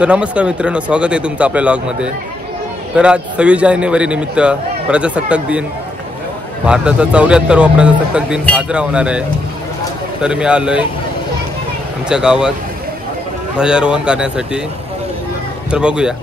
तर नमस्कार मित्रांनो, स्वागत आहे तुमचं आपल्या ब्लॉगमध्ये। तर आज 26 जानेवारी निमित्त प्रजासत्ताक दिन, भारताचा 74वा प्रजासत्ताक दिन साजरा होणार आहे। तर मी आलोय आमच्या गावात ध्वजारोहण करण्यासाठी। तर बघूया।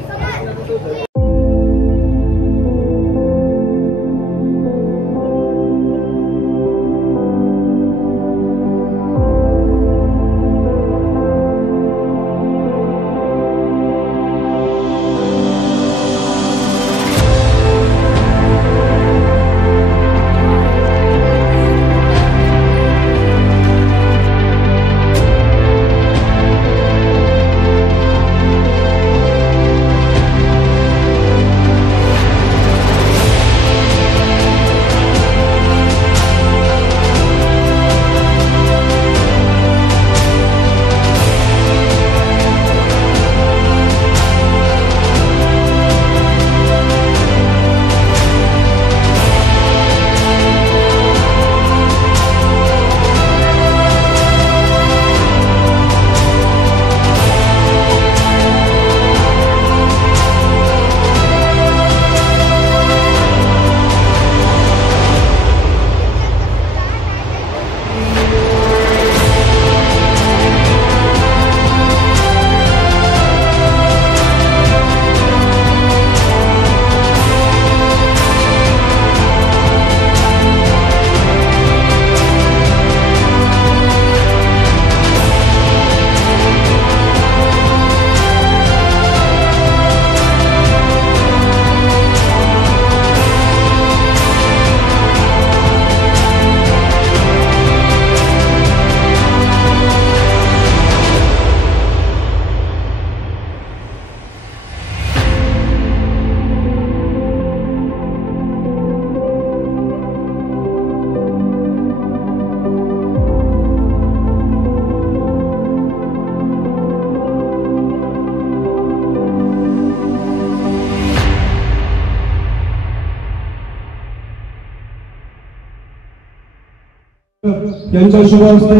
यांच्या शुभ हस्ते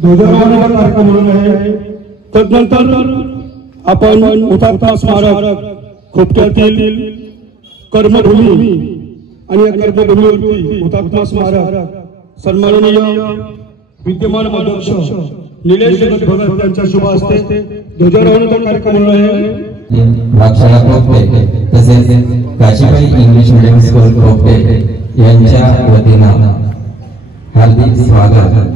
ध्वजारोहणाचा कार्यक्रम होणार आहे। तदनंतर आपण हुतात्मा स्मारक खोपट्यातील कर्मभूमी आणि या कर्मभूमीवरती हुतात्मा स्मारक सन्माननीय विद्यमान अध्यक्ष निलेश भगत यांच्या शुभ हस्ते ध्वजारोहणाचा कार्यक्रम होणार आहे। वाक्षाला खोपटे तसेच काशीबाई इंग्लिश मीडियम स्कूल खोपटे यांच्या वतीनं हार्दिक स्वागत।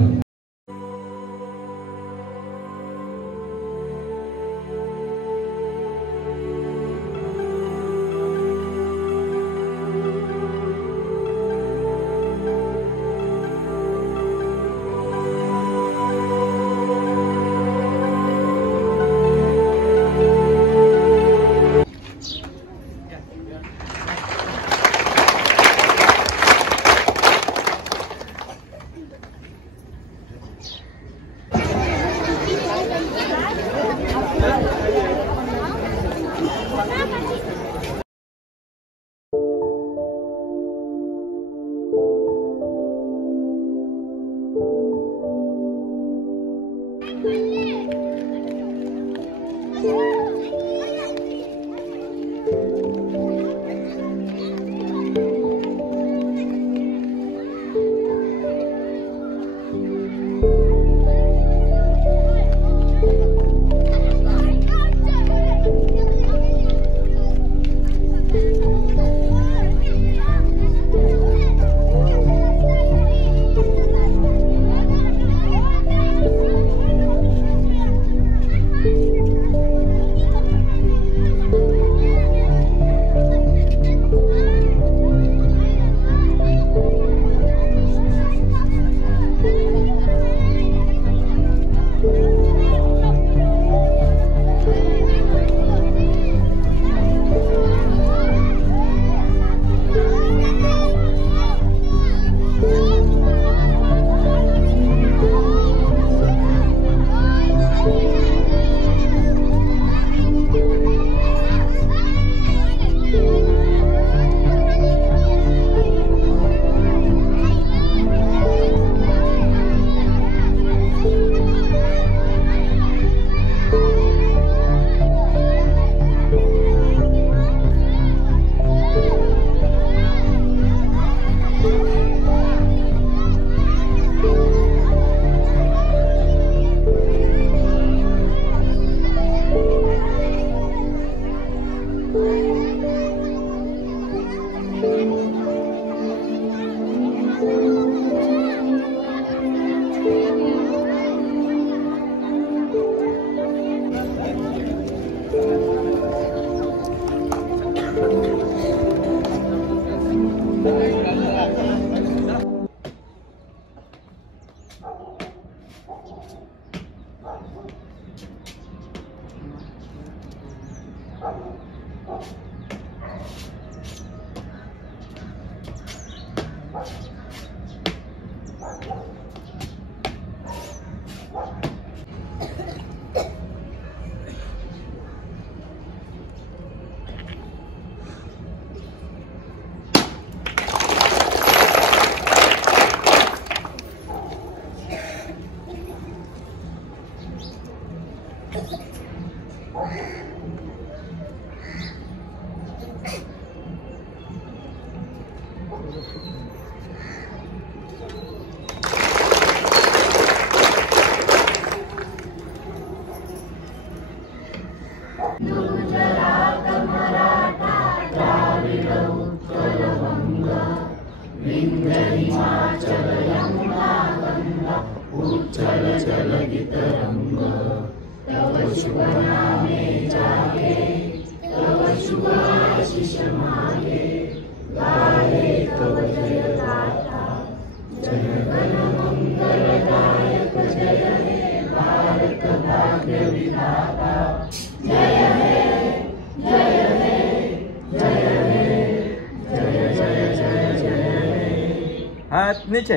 हाथ नीचे,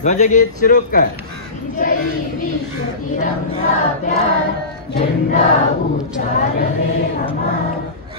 ध्वजगीत शुरू कर। झंडा ऊंचा रहे हमारा,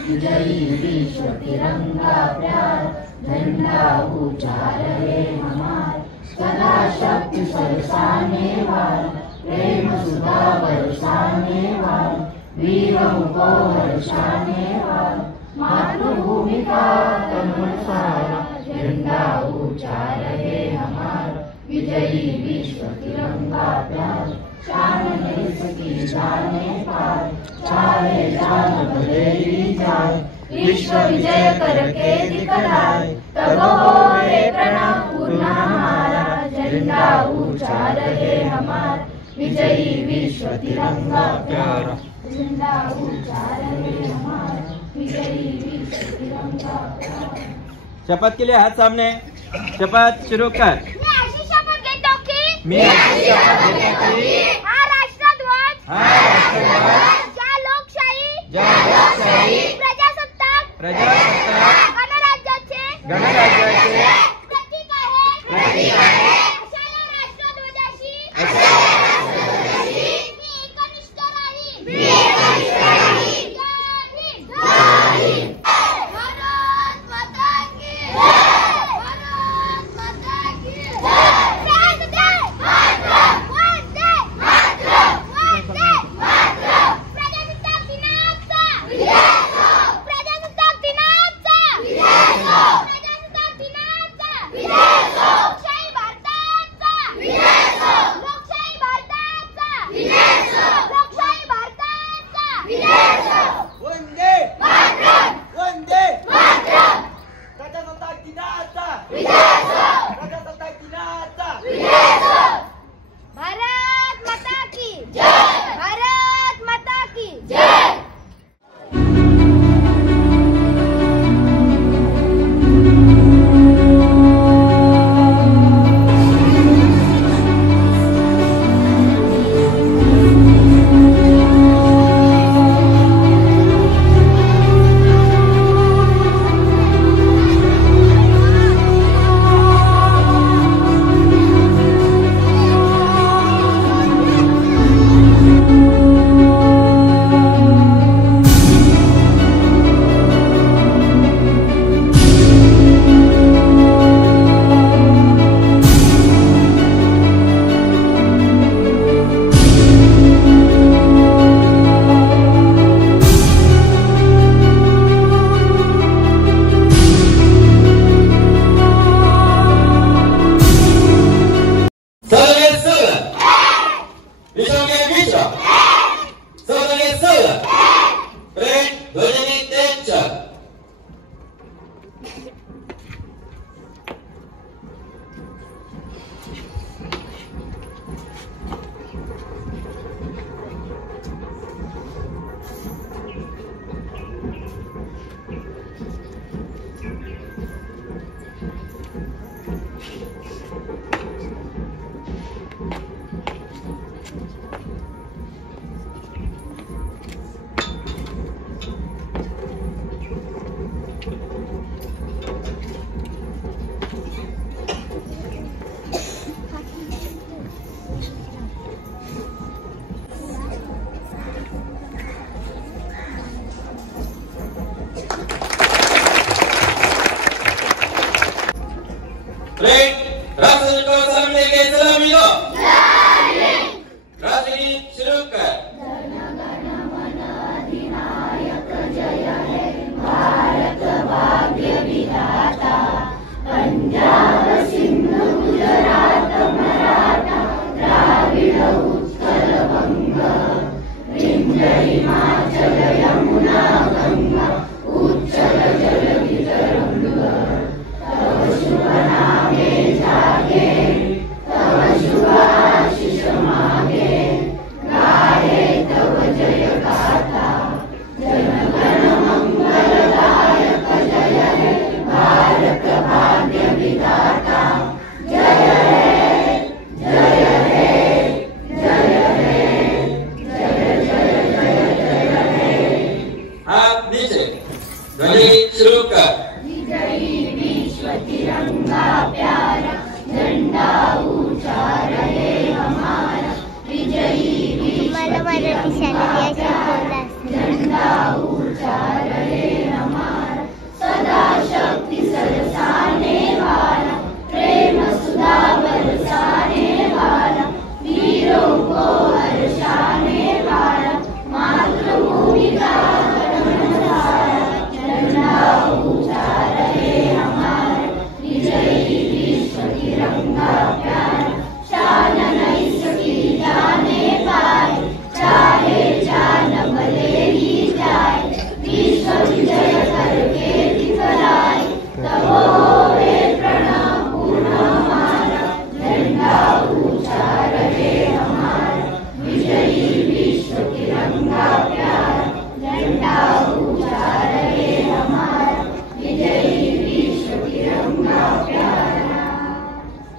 विजयी विश्व तिरंगा प्यार, झंडा ऊंचा रहे हमारा, सदा शक्ति सरसाने वाला, प्रेम सुधा बरसाने वाला, वीरों को हर्षाने वाला, मातृभूमि का तन सारा, झंडा ऊंचा रहे हमारा, विजयी विश्व तिरंगा प्यार, शान देश की जाने पार, चाहे जान बदली जाए, विश्व विजय करके दिखलाए, तब होए प्रणव पूर्ण हमारा, झंडा ऊंचा रहे हमारा, विजयी विश्व तिरंगा प्यार, झंडा ऊंचा रहे हमारा, विजयी विश्व तिरंगा प्यार। शपथ के लिए हाथ सामने, शपथ शुरू कर। मैं ऐसी शपथ घेतो की, मी ऐसी शपथ घेतो की, हा राष्ट्रध्वज, ज्या लोकशाही, प्रजासत्ताक गणराज्याचे प्रतीक आहे, अशा या राष्ट्रध्वजाशी मी एकनिष्ठ राहीन। जय हिंद। भारत माता की जय। भारत माता की जय। वंदे मातरम। वंदे मातरम। वंदे मातरम। प्रजासत्ताक दिनाचा विजय असो। प्रजासत्ताक दिनाचा विजय असो। प्रजासत्ताक दिनाचा विजय असो। लोकशाही भारताचा विजय असो। लोकशाही भारताचा विजय असो। लोकशाही भारताचा विजय असो। वंदे मातरम। वंदे मातरम। प्रजासत्ताक दिनाचा विजय असो। प्रजासत्ताक दिनाचा विजय असो। भारत माता की जय। भारत माता की जय। राष्ट्र सामने के सलामी लो। राष्ट्रगीत शुरू कर। हाथ नीचे, ध्वनि शुरू कर। मला मराठी शाळेत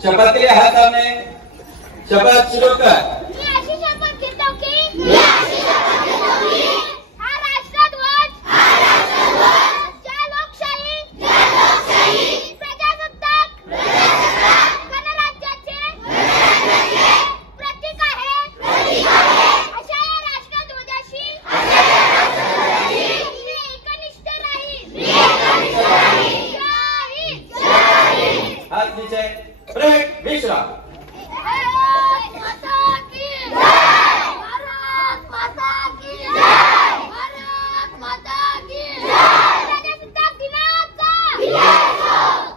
शपथ के लिए हाथ सामने, शपथ शुरू कर। मी अशी शपथ घेतो की हा राष्ट्रध्वज जय लोकशाही प्रजासत्ताक गणराज्याचे प्रतीक आहे अशा या राष्ट्रध्वजाशी मी एकनिष्ठ राहील। जय हिंद। हाथ नीचे, ब्रेक, विश्राम। भारत माता की जय। भारत माता की जय। भारत माता की जय। प्रजासत्ताक दिनाचा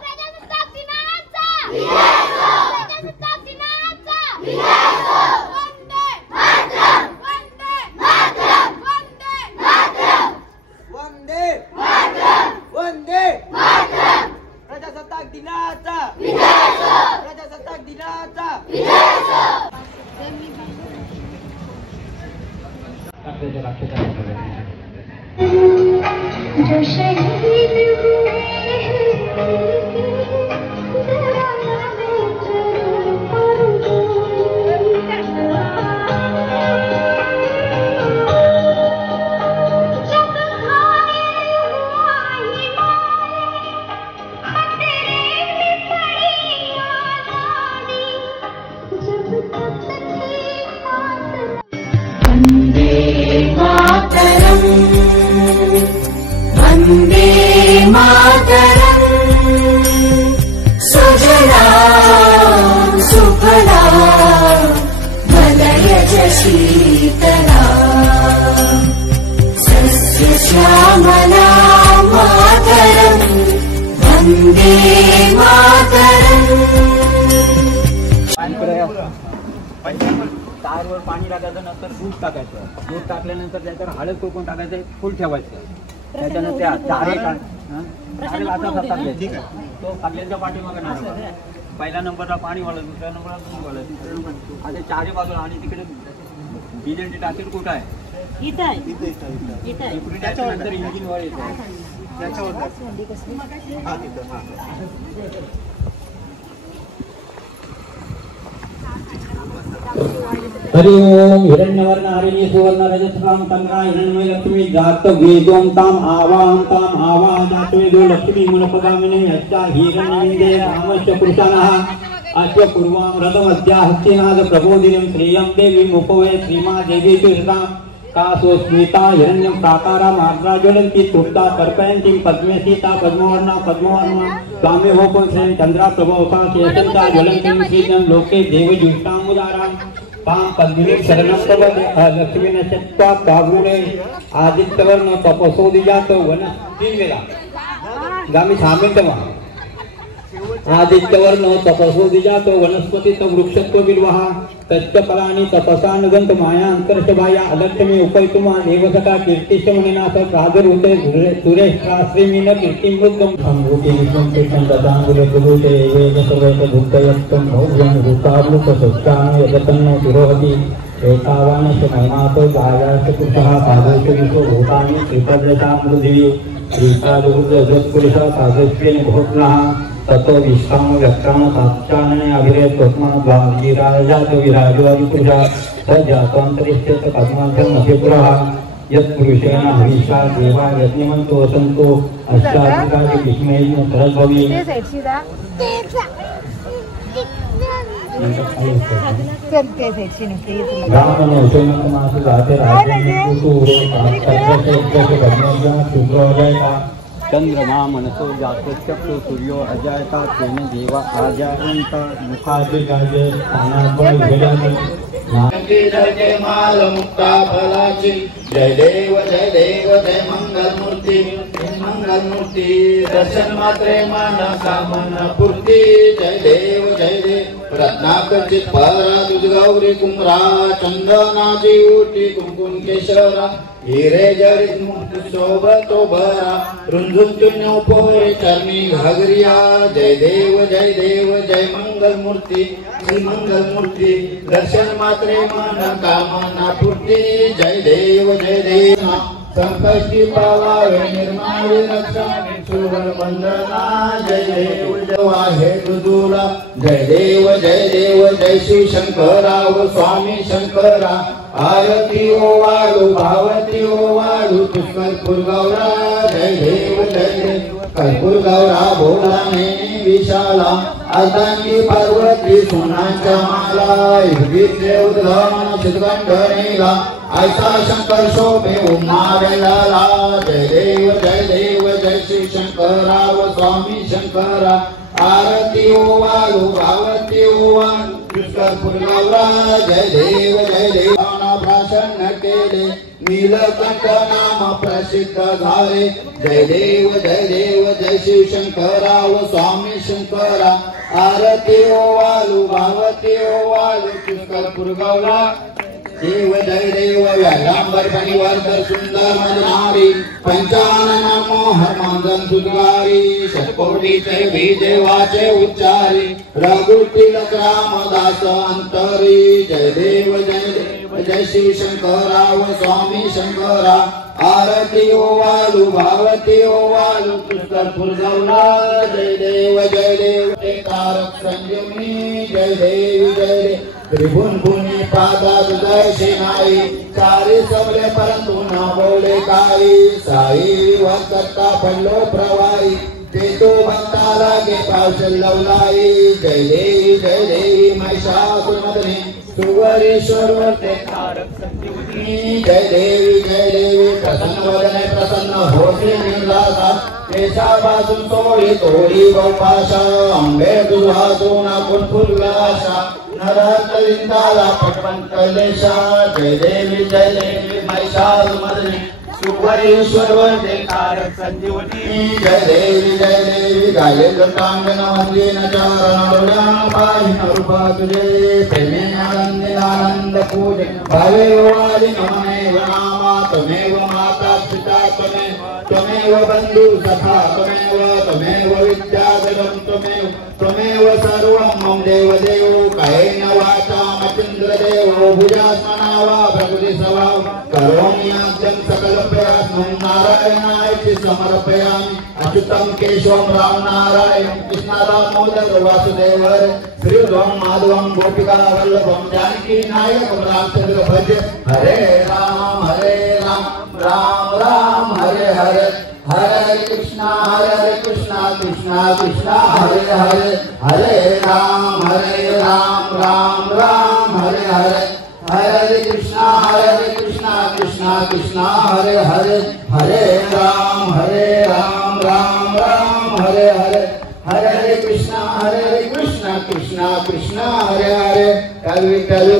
प्रजासत्ताक दिनाचा प्रजासत्ताक दिनाचा वंदे मातरम वंदे मातरम वंदे मातरम वंदे वंदे मातरम प्रजासत्ताक दिनाचा प्रजासत्ताक दिनाचा जो शहीद हुए जरा वन्दे मातरम् सुजला सुफला मलयज शीतला सस्यश्यामला मातरम् वन्दे मातरम्। तारवर पाणी टाकायचं, नंतर दूध टाकायचं, दूध टाकल्यानंतर त्याच्यावर हळद कोकून टाकायचं, फुल ठेवायचं, त्याच्यानंतर त्या तारे तो काढल्याच्या पाठीमागे नाही पहिल्या नंबरला पाणी वाढत, दुसऱ्या नंबरला दूध वाढत, तिसऱ्या नंबर असे चारी बाजूला आणि तिकडे बिजंटी टाकेल कुठं आहे इथं आहे इकडे त्याच्यानंतर इंजिन वर येतं हरि ओम हिरण्यवर्ण हरिणी सुवर्ण रजस्राम तंद्रा हिरण्यमय लक्ष्मी जात वेदोम ताम आवा जात वेदो लक्ष्मी मुनपगामिनी यच्चा हिरण्यविंदे रामश्च पुरुषानः अश्व पूर्वां रथमध्या हस्तिनाद प्रबोधिनीं श्रियं देवीं उपवे श्रीमा देवी कृष्णा कासो स्मिता हिरण्यं प्राकारा मार्गा ज्वलन्ति तुष्टा कर्पयन्तीं पद्मे सीता पद्मवर्णा स्वामी होपं श्रें चन्द्रा प्रभोका शेषन्ता ज्वलन्तीं श्रीजं लोके देवजुष्टामुदारां पाम पद्मिनी शरणस्तव लक्ष्मी नक्षत्रा काबुरे आदित्यवर्ण तपसो दिजात वन 3 वेळा गामी 6 मिनिटं आदित्यवर्ण तपसो दिजात वनस्पतीत वृक्षत्व विल्वहा तच्चपलानि तपसानुगंत माया अंतर्षभाया अलक्ष्मी उपैतुमा देवसका कीर्तिशमनिनाथ प्रादुर्भूते सुरेश श्रीमीन कीर्तिमृगम संभूति विष्णुकृष्ण ददांगुले गुरुते वेद सर्वैक भूतयत्तं भव्यं भूतावृत सत्यान यजतन्नो तिरोहति एतावानश्च महिमातो गायाश्च पुरुषः पादोश्च विश्व भूतानि त्रिपदशा पृथिवी श्रीपादुर्जगत्पुरुषः पादस्येन भूत्नः ततो विश्वाम व्यक्राम साक्षानने अभिरेत स्वप्न भागीराजात विराजवादिपुरुषा तज्जातंतरिष्ठत पद्मांतं मध्यपुरः यत्पुरुषेण हविषा देवा यज्ञमन्तो वसन्तो अष्टाधिकारी विस्मयेन सरस्वती ब्राह्मण उषोमतमास गाते राजने कुतुरे शुक्रोदयता चंद्रमा मनसो जातश्चक्षु सूर्यो अजायता तेन देवा आजायन्त मुखादि गाजे स्थानापन विलानि जय माल मुक्ता फलाची जय देव जय मंगल मूर्ति दर्शन मात्रे मन कामन पूर्ती जय देव रत्नाकर्षित परा तुझ गौरी कुमरा चंदनाची उटी कुंकुम केशरा हिरे जडित मुक्त शोभतो भरा रुंझुन चुन्यो पोरे चरणी घागरिया जय देव जय मंगल मूर्ति श्री मंगल मूर्ति दर्शन मात्रे मन कामना पूर्ती जय देव संकष्टी पावावे निर्माणे रक्षा सुर वंदना जय देव आहे तुझुला जय देव जय श्री शंकराव स्वामी शंकरा आरती ओ वाळू भावती ओ वाळू कर्पूर गौरा जय देव कर्पूर गौरा भोलाने विशाला अर्धांगी पार्वती सोनाच्या माला विद्ये उद्गम चितगंधरेला ऐसा शंकर शोभे उमारेला जय देव जय श्री शंकराव स्वामी शंकरा आरती ओ वाळू भावती ओ वाळू कर्पूर गौरा जय देव भाषण केले नीलकंठ नाम प्रसिद्ध झाले जय देव जय शिव शंकराव स्वामी शंकरा आरती ओ वाळू भावती ओ वाळू कर्पूर गौरा देव जय देव व्यालांबर परिवर्तन सुंदर मनारी पंचानन मोहर मांजन सुद्वारी षटकोटीचे विदेवाचे उच्चारी रघुकुल रामदास अंतरी जय देव जय श्री शंकराव स्वामी शंकरा आरती ओ वाळू भावती ओ वाळू कर्पूर गौरा जय देव तारक संजीवनी जय देव त्रिभुवन भूमि पादात दर्शनाई सारे सबले परंतु न बोले काही साई वक्ता पडलो प्रवाही ते तो भक्ताला गे पावशल लवलाई जय देवी महिषासुरमर्दिनी सुवरेश्वर वर्ते तारक संजीवनी जय देवी प्रसन्न वदने प्रसन्न होते निर्लासा केशापासून तोडी बहुपाशा अंबे दुहातून फुलफुलवाशा नरकलिंदाला पटवन कलेशा जय देवी महिषासुरमर्दिनी सुवरेश्वर वर्ते तारक संजीवनी जय देवी गाये गंगांगन वंदेन चरण पाहि रूपा तुझे प्रेमे आनंद पूजे भावे वाली नमेव नामा तमेव माता पिता तमेव बंधु सखा तमेव विद्याधरम तमेव सर्वं मम देव कायेन वाचा मचन्द्र देवो भुजात्मना वा प्रकृति स्वभाव करोमि यज्ञं सकल प्रयत्नं नारायणाय समर्पयामि अच्युतं केशवं राम नारायण कृष्ण दामोदर वासुदेव श्री माधवं गोपिका वल्लभं जानकी नायकं रामचंद्र भज हरे राम राम राम हरे हरे हरे कृष्णा कृष्णा कृष्णा हरे हरे हरे राम राम राम हरे हरे हरे कृष्णा कृष्णा कृष्णा हरे हरे हरे राम राम राम हरे हरे हरे कृष्णा कृष्णा कृष्णा हरे हरे कल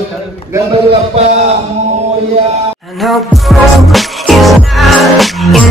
Ganpati Bappa Morya. I know gold is not